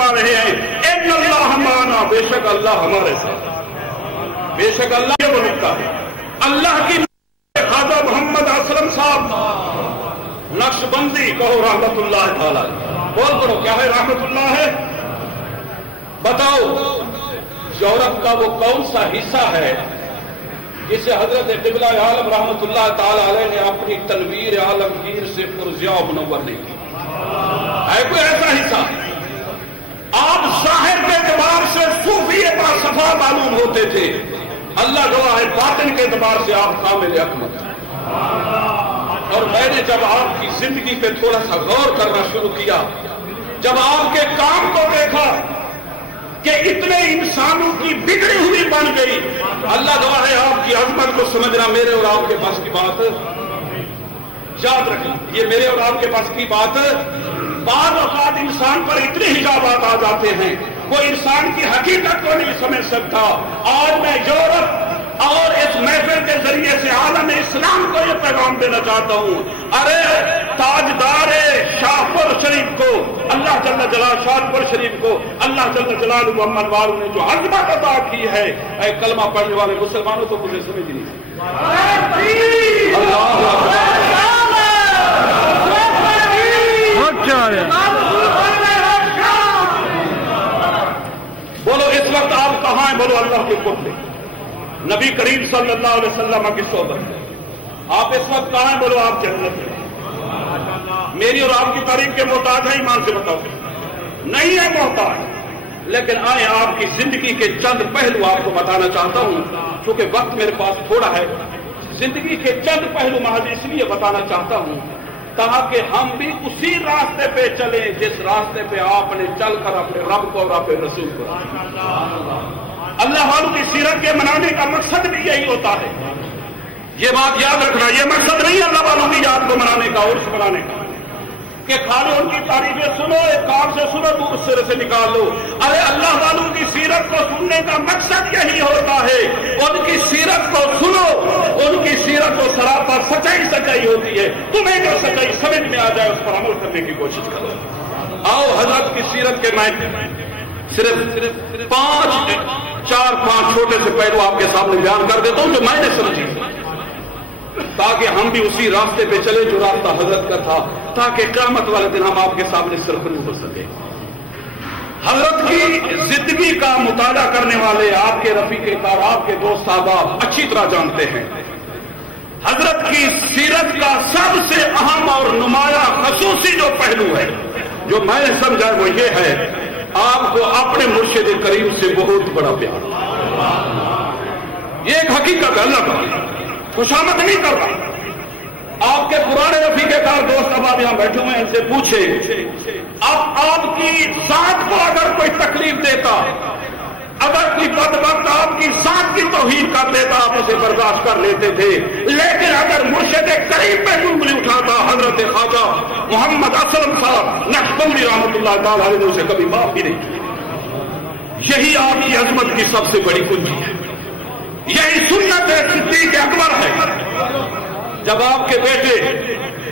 رہے ہیں ان اللہ معنا، بے شک اللہ ہمارے ساتھ، بے شک اللہ یہ وہ نکتا ہے اللہ کی خواجہ محمد اسلم صاحب نقش بندی کہو رحمت اللہ تعالی، بول کرو کیا ہے رحمت اللہ ہے؟ بتاؤ یورپ کا وہ کون سا حصہ ہے جسے حضرت قبلہ عالم رحمت اللہ تعالی علیہ نے اپنی تنویر عالمگیر سے پرضیاء منور نہیں کی؟ ہے کوئی ایسا حصہ؟ آپ ظاہر کے اعتبار سے صوفی باصفا معلوم ہوتے تھے، اللہ گواہ ہے باطن کے اعتبار سے آپ کامل حکمت ہیں۔ اور میں نے جب آپ کی زندگی پہ تھوڑا سا غور کرنا شروع کیا، جب آپ کے کام کو دیکھا کہ اتنے انسانوں کی بگڑی ہوئی بن گئی، اللہ گواہ ہے آپ کی عظمت کو سمجھنا میرے اور آپ کے پاس کی بات یاد رکھنا، یہ میرے اور آپ کے پاس کی بات۔ بعض اوقات انسان پر اتنے حجابات آ جاتے ہیں وہ انسان کی حقیقت کو نہیں سمجھ سکتا۔ اور میں یورپ اور اس محفل کے ذریعے سے عالم اسلام کو یہ پیغام دینا چاہتا ہوں، ارے تاجدار شاہپور شریف کو اللہ جل جلالہ، شاہپور شریف کو اللہ جل جلالہ محمد والوں نے جو عظمت عطا کی ہے، اے کلمہ پڑھنے والے مسلمانوں کو مجھے سمجھ نہیں بولو اس وقت آپ کہاں ہیں؟ بولو اللہ کے قرب، نبی کریم صلی اللہ علیہ وسلم کی صحبت میں آپ اس وقت کہاں ہیں؟ بولو آپ جنت میں۔ میری اور آپ کی تعریف کے محتاج ہیں؟ ایمان سے بتاؤ نہیں ہے محتاج، لیکن آئے آپ کی زندگی کے چند پہلو آپ کو بتانا چاہتا ہوں، کیونکہ وقت میرے پاس تھوڑا ہے۔ زندگی کے چند پہلو محض اس لیے بتانا چاہتا ہوں تاکہ ہم بھی اسی راستے پہ چلیں جس راستے پہ آپ نے چل کر اپنے رب کو اور اپنے رسول کو۔ اللہ والوں کی سیرت کے منانے کا مقصد بھی یہی ہوتا ہے، یہ بات یاد رکھنا، یہ مقصد نہیں اللہ والوں کی یاد کو منانے کا، عرس منانے کا کہ خالی ان کی تعریفیں سنو، ایک کام سے سنو تو اس سرے سے نکال لو۔ ارے اللہ والوں کی سیرت کو سننے کا مقصد یہی ہوتا ہے، ان کی سیرت کو سنو، ان کی سیرت کو سراپا سچائی ہوتی ہے، تمہیں جو سچائی سمجھ میں آ جائے اس پر عمل کرنے کی کوشش کرو۔ آؤ حضرت کی سیرت کے میں صرف چار پانچ چھوٹے سے پہلو آپ کے سامنے بیان کر دیتا ہوں جو میں نے سمجھی، تاکہ ہم بھی اسی راستے پہ چلے جو راستہ حضرت کا تھا، تاکہ قیامت والے دن ہم آپ کے سامنے سرخرو ہو سکے۔ حضرت کی زندگی کا مطالعہ کرنے والے آپ کے رفیق کار، آپ کے دوست صاحب اچھی طرح جانتے ہیں، حضرت کی سیرت کا سب سے اہم اور نمایاں خصوصی جو پہلو ہے جو میں نے سمجھا وہ یہ ہے، آپ کو اپنے مرشد کریم سے بہت بڑا پیار۔ یہ ایک حقیقت ہے، اللہ کا خوشامد نہیں کر رہا۔ آپ کے پرانے رفیق کار دوست اب آپ یہاں بیٹھے ہوئے ہیں، ان سے پوچھیں اب آپ کی ذات کو اگر کوئی تکلیف دیتا، اگر کوئی بدبخت آپ کی ذات کی توہین کر دیتا آپ اسے برداشت کر لیتے تھے، لیکن اگر مرشد کریم پہ انگلی اٹھاتا حضرت خواجہ محمد اسلم صاحب نقشبندی رحمت اللہ تعالی علیہ نے اسے کبھی معاف ہی نہیں کی۔ یہی آپ کی عظمت کی سب سے بڑی کنجی ہے، یہی سنت صدیق اکبر ہے۔ جب آپ کے بیٹے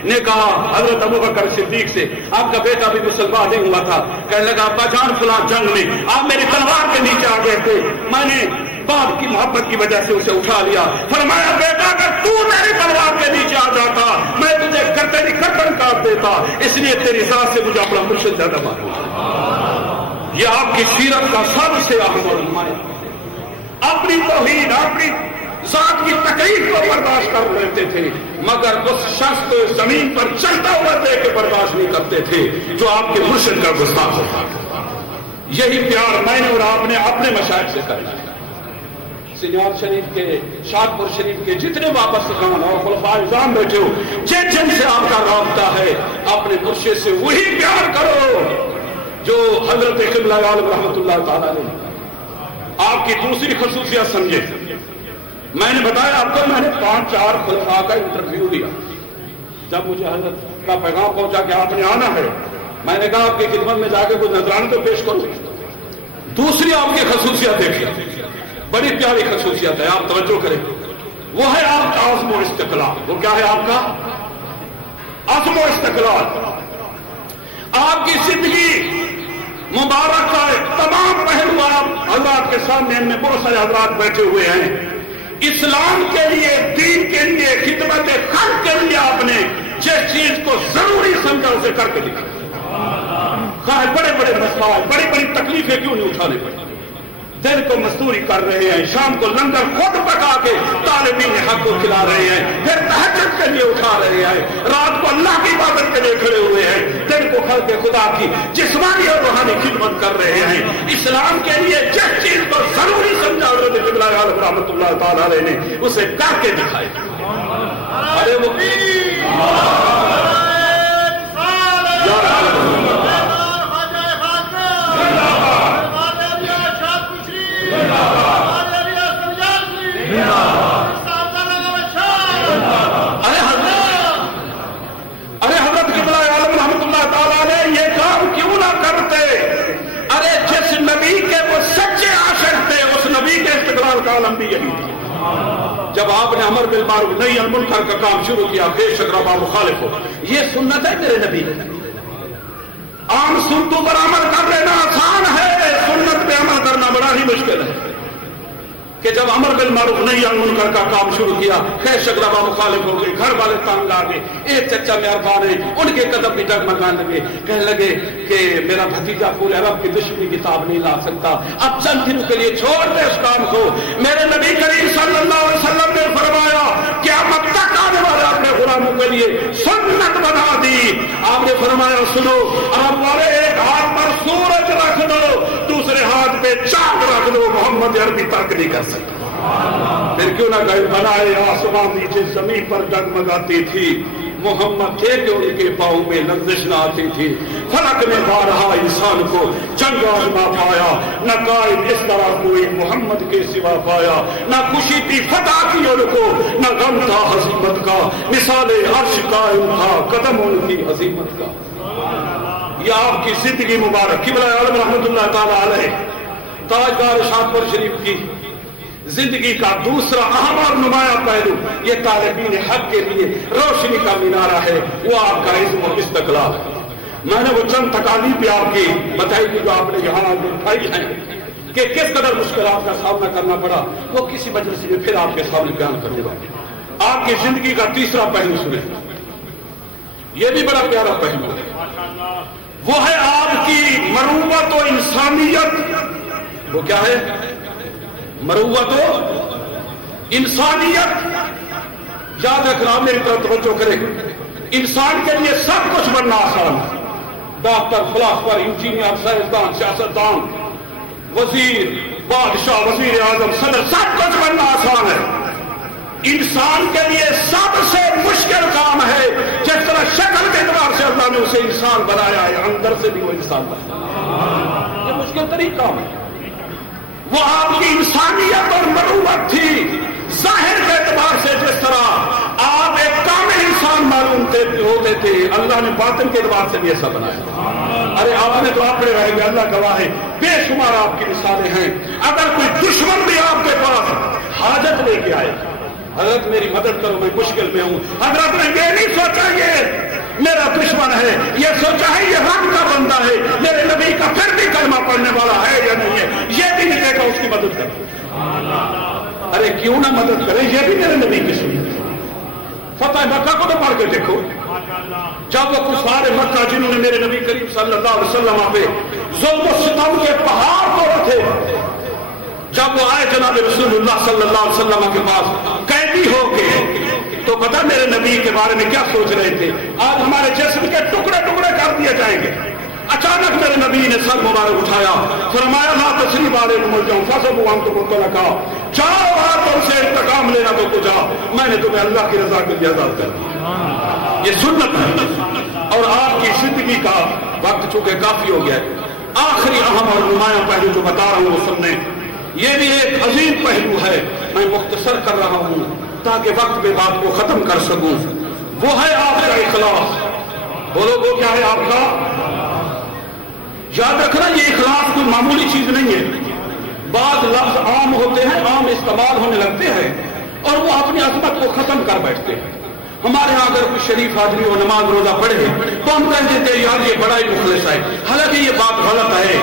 نے کہا حضرت ابوبکر صدیق سے، آپ کا بیٹا بھی مسلمان نہیں ہوا تھا، کہنے لگا ابا جان فلاں جنگ میں آپ میری تلوار کے نیچے آ گئے تھے، میں نے باپ کی محبت کی وجہ سے اسے اٹھا لیا، فرمایا بیٹا اگر تو میری تلوار کے نیچے آ جاتا میں تجھے تیری گردن کاٹ دیتا، اس لیے تیری ذات سے مجھے اپنا مرشد زیادہ معلوم۔ یہ آپ کی سیرت کا سب سے اہم اور نمایاں، اپنی توہین اپنی ذات کی تکلیف کو برداشت کر لیتے تھے، مگر اس شخص کو زمین پر چلتا ہوا دیکھ کے برداشت نہیں کرتے تھے جو آپ کے مرشد کا گستاخ ہوتا۔ یہی پیار میں نے اور آپ نے اپنے مشائخ سے کرنا ہے۔ سنیار شریف کے، شاہپور شریف کے جتنے وابستگان اور خلفائے اعظام بیٹھے ہو، جن سے آپ کا رابطہ ہے اپنے مرشد سے وہی پیار کرو جو حضرت قبلہ عالم رحمت اللہ تعالیٰ نے آپ کی دوسری خصوصیت سمجھے۔ میں نے بتایا آپ کو، میں نے 5-4 خلفاء کا انٹرویو لیا، جب مجھے حضرت کا پیغام پہنچا کہ آپ نے آنا ہے، میں نے کہا آپ کی خدمت میں جا کے کچھ نذرانے تو پیش کروں۔ دوسری آپ کی خصوصیت دیکھیے، بڑی پیاری خصوصیت ہے، آپ توجہ کریں، وہ ہے آپ کا عزم و استقلال۔ وہ کیا ہے آپ کا عزم و استقلال؟ آپ کی زندگی مبارک آپ حضرات کے سامنے ان میں بہت سارے حضرات بیٹھے ہوئے ہیں، اسلام کے لیے، دین کے لیے، خدمت خلق کے لیے آپ نے جس چیز کو ضروری سمجھا اسے کر کے دکھا، خواہ بڑے بڑے مسائل، بڑی بڑی تکلیفیں کیوں نہیں اٹھانے پڑی، دن کو مزدوری کر رہے ہیں، شام کو لنگر خود پکا کے طالبین حق کو کھلا رہے ہیں، پھر تہجد کے لیے اٹھا رہے ہیں، رات کو اللہ کی عبادت کے لیے کھڑے ہوئے ہیں، دن کو خلق خدا کی جسمانی اور روحانی خدمت کر رہے ہیں، اسلام کے لیے جس چیز کو ضروری سمجھا حضرت قبلہ عالم رحمۃ اللہ تعالی علیہ نے اسے کر کے دکھائے۔ ارے وہ ارے حضرت قبلہ عالم رحمۃ اللہ تعالیٰ علیہ یہ کام کیوں نہ کرتے؟ ارے جس نبی کے وہ سچے عاشق تھے اس نبی کے استقرار کا عالم بھی یہی تھا۔ جب آپ نے امر بالمعروف نہی عن المنکر کا کام شروع کیا، بے شک ربا مخالف ہو، یہ سنت ہے میرے نبی نے۔ عام سنتوں پر عمل کر لینا آسان ہے، سنت پہ عمل کرنا بڑا ہی مشکل ہے۔ کہ جب امر بالمعروف نہی عن المنکر کا کام شروع کیا، خیر شگربا مخالف ہو گئے، گھر والے تانگ آ گئے، ایک چچا مہربان ہے ان کے قدم بھی ڈگمگانے لگے، کہنے لگے کہ میرا بھتیجا پورے عرب کی دشمنی کتاب نہیں لا سکتا، اب چند دنوں کے لیے چھوڑ دے اس کام کو۔ میرے نبی کریم صلی اللہ علیہ وسلم نے فرمایا قیامت تک آنے والے اپنے غلاموں کے لیے سنت بنا دی۔ آپ نے فرمایا سنو، عرب والے ایک ہاتھ پر سورج رکھ دو، دوسرے ہاتھ پہ چاند رکھ دو، محمد عربی ترک نہیں کر سکتا۔ پھر کیوں نہ گئے بنائے آسمان نیچے زمین پر ڈگمگاتی تھی، محمد تھے کہ ان کے پاؤں میں لرزش نہ آتی تھی۔ فلک نے بارہا انسان کو جنگ آزما پایا، نہ قائد اس طرح کوئی محمد کے سوا پایا، نہ خوشی تھی فتح کی ان کو، نہ غم تھا ہزیمت کا، مثال عرش قائم تھا قدم ان کی ہزیمت کا۔ یہ آپ کی زندگی مبارک قبلہ عالم رحمۃ اللہ تعالی علیہ تاجدار شاہپور شریف کی زندگی کا دوسرا اہم اور نمایاں پہلو یہ طالبین حق کے لیے روشنی کا مینارہ ہے، وہ آپ کا عزم اور استقلال ہے۔ میں نے وہ چند تکالیف بھی آپ کی بتائی تھی جو آپ نے یہاں دکھائی ہیں کہ کس قدر مشکلات کا سامنا کرنا پڑا، وہ کسی مجلس میں پھر آپ کے سامنے بیان کروں گا۔ آپ کی زندگی کا تیسرا پہلو سنیں، یہ بھی بڑا پیارا پہلو ہے، وہ ہے آپ کی مروت و انسانیت۔ وہ کیا ہے؟ مروت و انسانیت۔ یاد رکھنا، میری طرف توجہ کرے، انسان کے لیے سب کچھ بننا آسان ہے، ڈاکٹر، فلاسفر، انجینئر، سائنسدان، سیاستدان، وزیر، بادشاہ، وزیر اعظم، صدر، سب کچھ بننا آسان ہے۔ انسان کے لیے سب سے مشکل کام ہے، جس طرح شکل کے اعتبار سے اللہ نے اسے انسان بنایا ہے، اندر سے بھی وہ انسان بنا، یہ مشکل ترین کام ہے۔ وہ آپ کی انسانیت اور مروت تھی، ظاہر کے اعتبار سے جس طرح آپ ایک کامل انسان معلوم ہوتے تھے، اللہ نے باطن کے اعتبار سے بھی ایسا بنایا۔ ارے آپ نے تو آپ رہے گے، اللہ گواہ ہے، بے شمار آپ کی مثالیں ہیں۔ اگر کوئی دشمن بھی آپ کے پاس حاجت لے کے آئے، حضرت میری مدد کرو میں مشکل میں ہوں، حضرت نے یہ نہیں سوچا یہ میرا دشمن ہے، یہ سوچا ہے یہ رب کا بندہ ہے، میرے نبی کا پھر بھی کلمہ پڑھنے والا ہے یا نہیں ہے، یہ بھی نہیں دیکھا اس کی مدد کرے۔ ارے کیوں نہ مدد کرے، یہ بھی میرے نبی کی سنت۔ فتح مکہ کو تو پڑھ کے دیکھو، جب وہ کفار مکہ جنہوں نے میرے نبی کریم صلی اللہ علیہ وسلم پہ ظلم و ستم کے پہاڑ توڑے تھے، جب وہ آئے جناب رسول اللہ صلی اللہ علیہ وسلم کے پاس قیدی ہو کے، تو پتہ میرے نبی کے بارے میں کیا سوچ رہے تھے؟ آج ہمارے جسم کے ٹکڑے ٹکڑے کر دیے جائیں گے۔ اچانک میرے نبی نے سر مبارک اٹھایا، فرمایا لا تثریب علیکم اليوم فاصبروا وانتم طلقاء، جاؤ اور تم سے انتقام لینا تو جاؤ، میں نے تمہیں اللہ کی رضا کے لیے آزاد کر دیا۔ یہ سنت ہے۔ اور آپ کی زندگی کا وقت چونکہ کافی ہو گیا ہے، آخری اہم اور نمایاں پہلو جو بتا رہا ہوں وہ سننے، یہ بھی ایک عظیم پہلو ہے، میں مختصر کر رہا ہوں تاکہ وقت پہ بات کو ختم کر سکوں۔ وہ ہے آپ کا اخلاص۔ بولو وہ کیا ہے آپ کا؟ یاد رکھنا یہ اخلاص کوئی معمولی چیز نہیں ہے۔ بعض لفظ عام ہوتے ہیں، عام استعمال ہونے لگتے ہیں اور وہ اپنی عظمت کو ختم کر بیٹھتے ہیں۔ ہمارے ہاں اگر کوئی شریف آدمی ہو نماز روزہ پڑھے تو ہم کہہ دیتے ہیں یار یہ بڑا ہی مخلص ہے، حالانکہ یہ بات غلط ہے۔